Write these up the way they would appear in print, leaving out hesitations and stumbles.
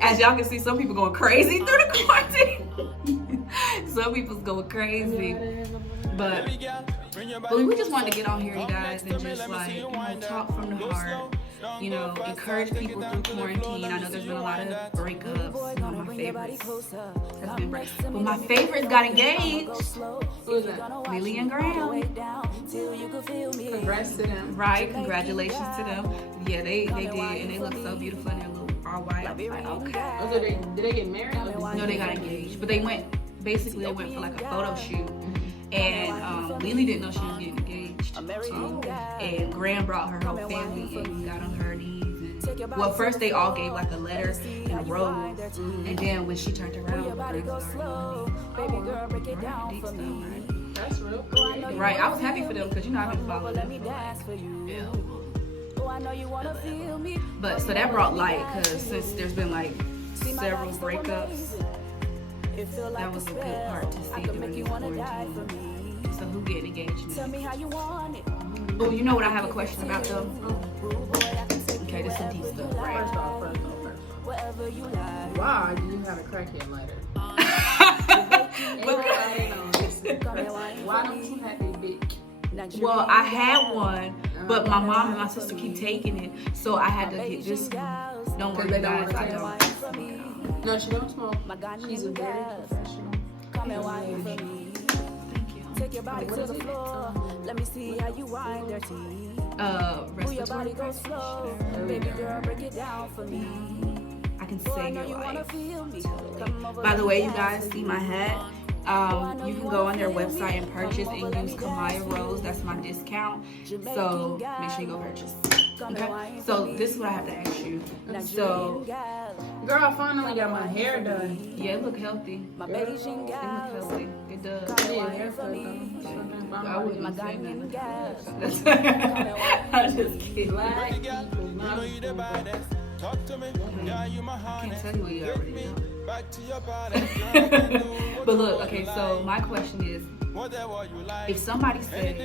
as y'all can see, some people going crazy through the quarantine. Some people's going crazy. But we just wanted to get on here, you guys, and just like, talk from the heart. Encourage people through quarantine. I know there's been a lot of breakups. One of my favorites has been but my favorites got engaged. Who is that? Lily and Graham. Congrats to them. Right, congratulations to them. Yeah, they did, and they look so beautiful in their little all white. I was like, okay. Oh, did they get married? No, they got engaged, but they went for like a photo shoot. And Lily didn't know she was getting engaged too. And Graham brought her whole family and got on her knees. And, well, first they all gave like a letter and a rose. And then when she turned around, Graham was already That's real pretty. right. I was happy for them because I've been following them for But so that brought light because since there's been like several breakups, that was a good part to see during this quarantine. So who getting engaged next? Oh, you know what I have a question about though? Okay, this is some deep stuff. First off. Why do you have a crackhead lighter? Why don't you have a big? Well, I had one, but my mom and my sister keep taking it, so I had to get this one. Don't worry, guys, I don't. No, she don't smoke. She's a very professional. Thank you. Take your body to the floor. Let me see how you wind your teeth. Respiratory go slow. Baby girl, break it down for me. I can save your life. By the way, you guys see my hat. You can go on their website and purchase and use Kemayah Rose. That's my discount. So make sure you go purchase. Okay. So this is what I have to ask you. So, girl, I finally got my hair done. Yeah, it look healthy. It look healthy. It does. I wouldn't say that. I just kidding. Black people, not Talk to me, yeah, you my honey. I can't tell you what you already know. Back to your body. But look, okay, so my question is, if somebody said,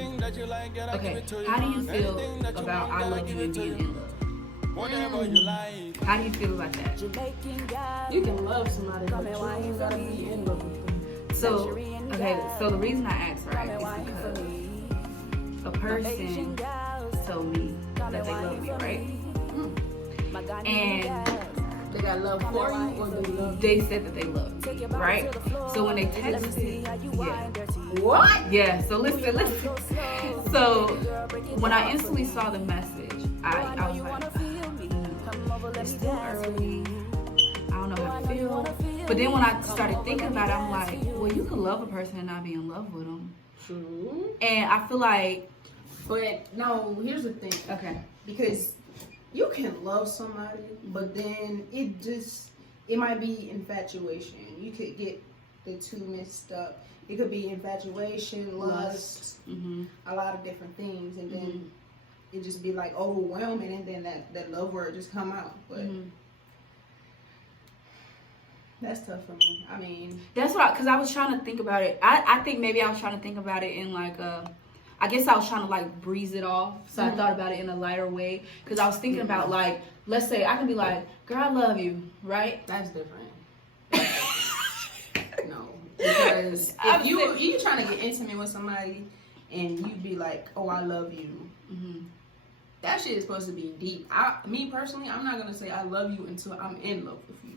okay, how do you feel about I love you and being in love? How do you feel about that? You can love somebody, but you ain't gotta be in love with them. So, okay, so the reason I asked, right, is because a person told me that they love me, right? And they got love for you, or they said that they love me, right? So when they texted, yeah. What? Yeah, so listen. So when I instantly saw the message, I was like, it's still early. I don't know how to feel. But then when I started thinking about it, I'm like, well, you can love a person and not be in love with them. True. And I feel like, but no, here's the thing. Okay. Because you can love somebody, but then it might be infatuation. You could get the two mixed up. It could be infatuation, lust, a lot of different things, and then it just be like overwhelming, and then that love word just come out. But that's tough for me. I mean, that's what, because I was trying to think about it. I think maybe I was trying to think about it in like I guess I was trying to like breeze it off. So I thought about it in a lighter way. Because I was thinking about like, let's say I can be like, girl, I love you, right? That's different. No. Because if you trying to get intimate with somebody and you be like, oh, I love you. That shit is supposed to be deep. Me personally, I'm not going to say I love you until I'm in love with you.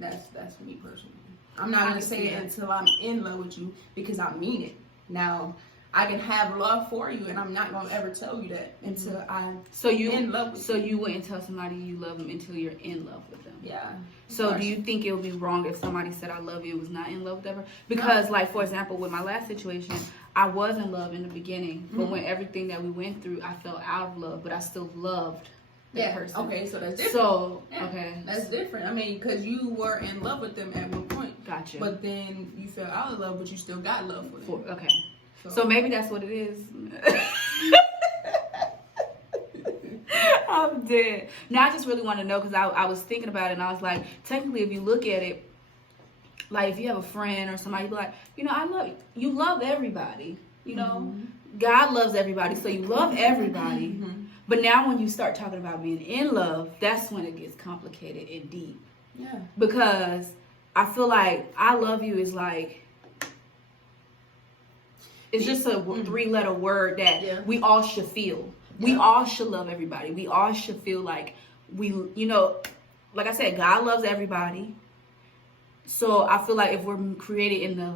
That's me personally. I'm not going to say it until I'm in love with you because I mean it. Now, I can have love for you, and I'm not gonna ever tell you that until I'm in love with you. So you wouldn't tell somebody you love them until you're in love with them. Yeah. So do you think it would be wrong if somebody said I love you and was not in love with them? Because like for example, with my last situation, I was in love in the beginning, but when everything that we went through, I fell out of love, but I still loved that person. Okay, so that's different. So okay, that's different. I mean, because you were in love with them at one point. Gotcha. But then you fell out of love, but you still got love for them. Okay. So maybe that's what it is. I'm dead. Now I just really want to know because I was thinking about it and I was like, technically, if you look at it, like if you have a friend or somebody, be like, I love you. You love everybody. God loves everybody, so you love everybody. But now when you start talking about being in love, that's when it gets complicated and deep. Yeah. Because I feel like I love you is like, it's just a 3-letter word that we all should feel. We all should love everybody. We all should feel like we, you know, like I said, God loves everybody. So I feel like if we're created in the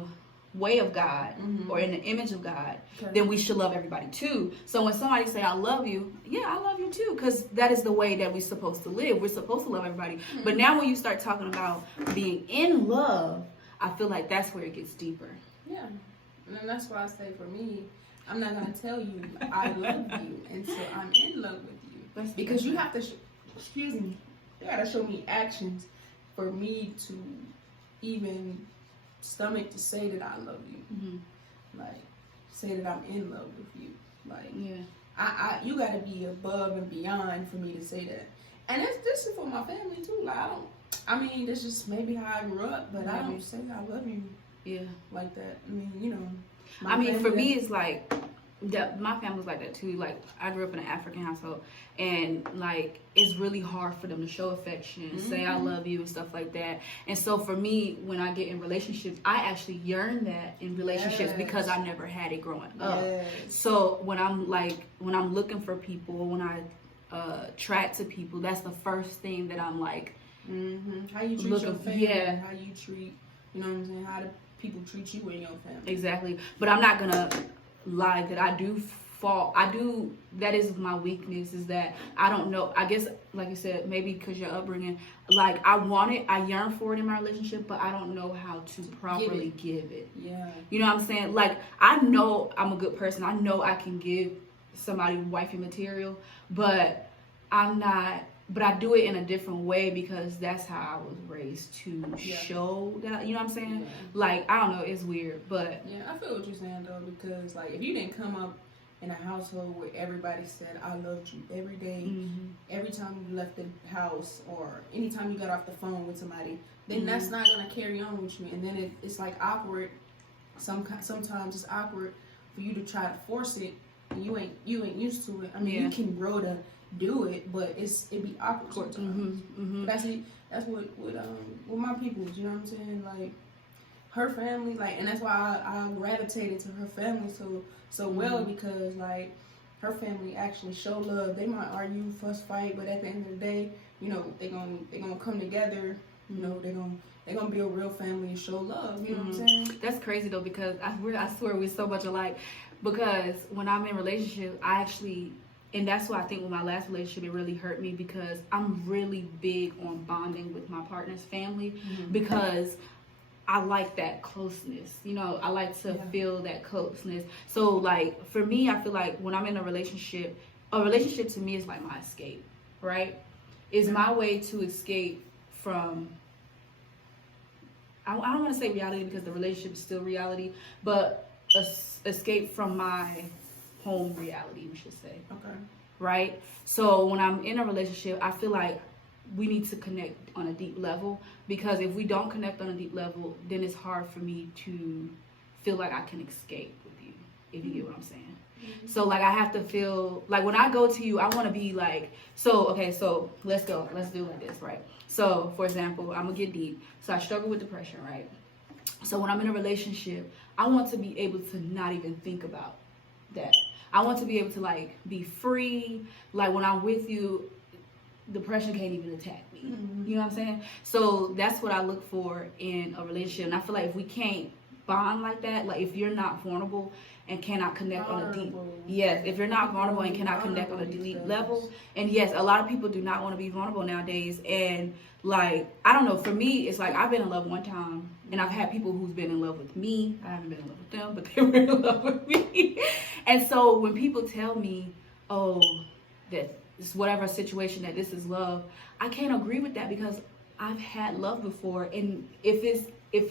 way of God or in the image of God, then we should love everybody too. So when somebody say I love you, yeah, I love you too, because that is the way that we're supposed to live. We're supposed to love everybody. But now when you start talking about being in love, I feel like that's where it gets deeper. Yeah. And that's why I say for me, I'm not going to tell you I love you until I'm in love with you. Because you have to, excuse me, you got to show me actions for me to even stomach to say that I love you. Like, say that I'm in love with you. Like, you got to be above and beyond for me to say that. And this is for my family too. Like, I mean, this is maybe how I grew up, but I don't say I love you. Yeah, like that. I mean, you know. I mean, for me, it's like my family's like that too. Like, I grew up in an African household, and like it's really hard for them to show affection, say I love you and stuff like that. And so for me, when I get in relationships, I actually yearn that in relationships because I never had it growing up. So when I'm looking for people, when I attract to people, that's the first thing that I'm like. How you treat your family, how you treat, you know what I'm saying, how do people treat you in your family. Exactly. But I'm not gonna lie that I do fall. That is my weakness, is that I don't know. I guess, like you said, maybe because your upbringing, like I yearn for it in my relationship, but I don't know how to properly give it. Yeah. You know what I'm saying? Like, I know I'm a good person. I know I can give somebody wifey material, but I do it in a different way because that's how I was raised to show that, you know what I'm saying? Yeah. Like, I don't know, it's weird, but... Yeah, I feel what you're saying, though, because, like, if you didn't come up in a household where everybody said, I loved you every day, every time you left the house, or anytime you got off the phone with somebody, then that's not going to carry on with you. And then it's, like, awkward. Sometimes it's awkward for you to try to force it, and you ain't used to it. I mean, you can grow to do it, but it be awkward sometimes. That's what my people, you know what I'm saying? Like, her family, like, and that's why I gravitated to her family so well, because like her family actually show love. They might argue, fuss, fight, but at the end of the day, you know, they gonna come together. You know, they're gonna be a real family and show love. You know what I'm saying? That's crazy though, because I swear we're so much alike. Because when I'm in relationship, and that's why I think with my last relationship, it really hurt me, because I'm really big on bonding with my partner's family, because I like that closeness. You know, I like to feel that closeness. So, like, for me, I feel like when I'm in a relationship to me is like my escape, right? It's my way to escape from, I don't want to say reality because the relationship is still reality, but escape from my home reality, we should say. Okay. Right? So when I'm in a relationship, I feel like we need to connect on a deep level, because if we don't connect on a deep level, then it's hard for me to feel like I can escape with you, if you get what I'm saying. So like I have to feel like when I go to you, I want to be like, so let's do it like this, right? So for example, I'm gonna get deep. So I struggle with depression, right? So when I'm in a relationship, I want to be able to not even think about that. I want to be able to like be free. Like when I'm with you, depression can't even attack me. You know what I'm saying? So that's what I look for in a relationship. And I feel like if we can't bond like that, like if you're not vulnerable and cannot connect on a deep, if you're not vulnerable and cannot connect on a deep level, and yes, a lot of people do not want to be vulnerable nowadays. And like, I don't know, for me, it's like I've been in love one time, and I've had people who's been in love with me. I haven't been in love with them, but they were in love with me. And so when people tell me, oh, that it's whatever situation that this is love, I can't agree with that, because I've had love before. And if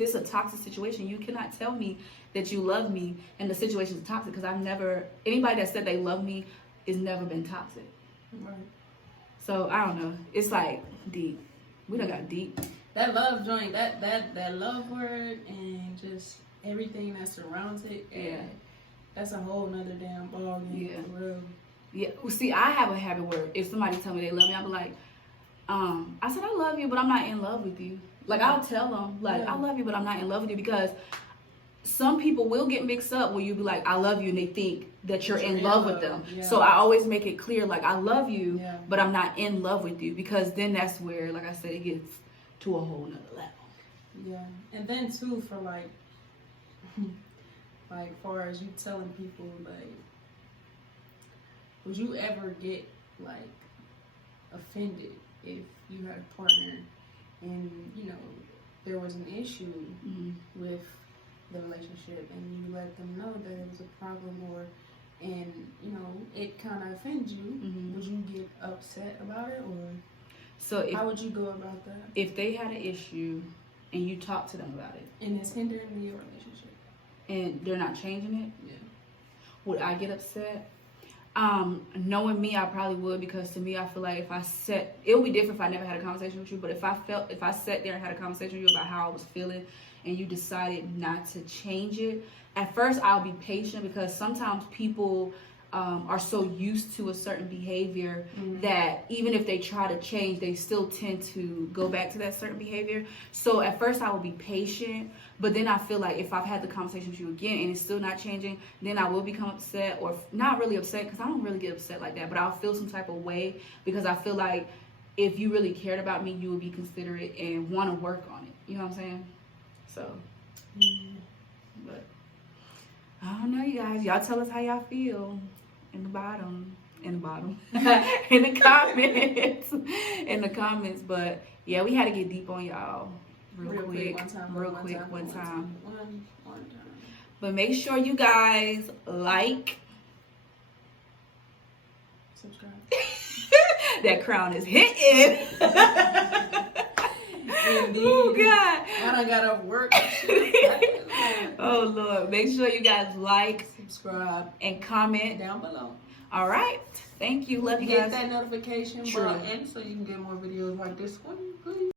it's a toxic situation, you cannot tell me that you love me and the situation is toxic, because anybody that said they love me has never been toxic. Right. So I don't know. It's like deep. We done got deep. That love joint, that love word, and just everything that surrounds it. Yeah. That's a whole nother damn ball game, for real. Yeah, well, see, I have a habit where if somebody tell me they love me, I'll be like, I said I love you, but I'm not in love with you. Like, I'll tell them, like, I love you, but I'm not in love with you, because some people will get mixed up when you be like, I love you, and they think that you're in love with them. Yeah. So I always make it clear, like, I love you, but I'm not in love with you, because then that's where, like I said, it gets to a whole nother level. Yeah, and then too, for like far as you telling people, like, would you ever get like offended if you had a partner and you know there was an issue with the relationship and you let them know that it was a problem, and you know it kind of offends you? Would you get upset about it, or so how would you go about that if they had an issue and you talk to them about it and it's hindering your relationship and they're not changing it? Yeah. Would I get upset? Knowing me, I probably would, because to me, I feel like it would be different if I never had a conversation with you. But if I sat there and had a conversation with you about how I was feeling and you decided not to change it, at first I'll be patient, because sometimes people are so used to a certain behavior that even if they try to change, they still tend to go back to that certain behavior. So at first I will be patient, but then I feel like if I've had the conversation with you again and it's still not changing, then I will become upset, or not really upset, because I don't really get upset like that, but I'll feel some type of way, because I feel like if you really cared about me, you would be considerate and want to work on it. You know what I'm saying? So, but I don't know, you guys. Y'all tell us how y'all feel in the comments. But yeah, we had to get deep on y'all real quick one time. But make sure you guys like, subscribe. That crown is hitting. Oh God, I done got off work. Oh Lord, make sure you guys like, subscribe, and comment down below. All right, thank you, love you Hit guys. that notification button so you can get more videos like this one, please.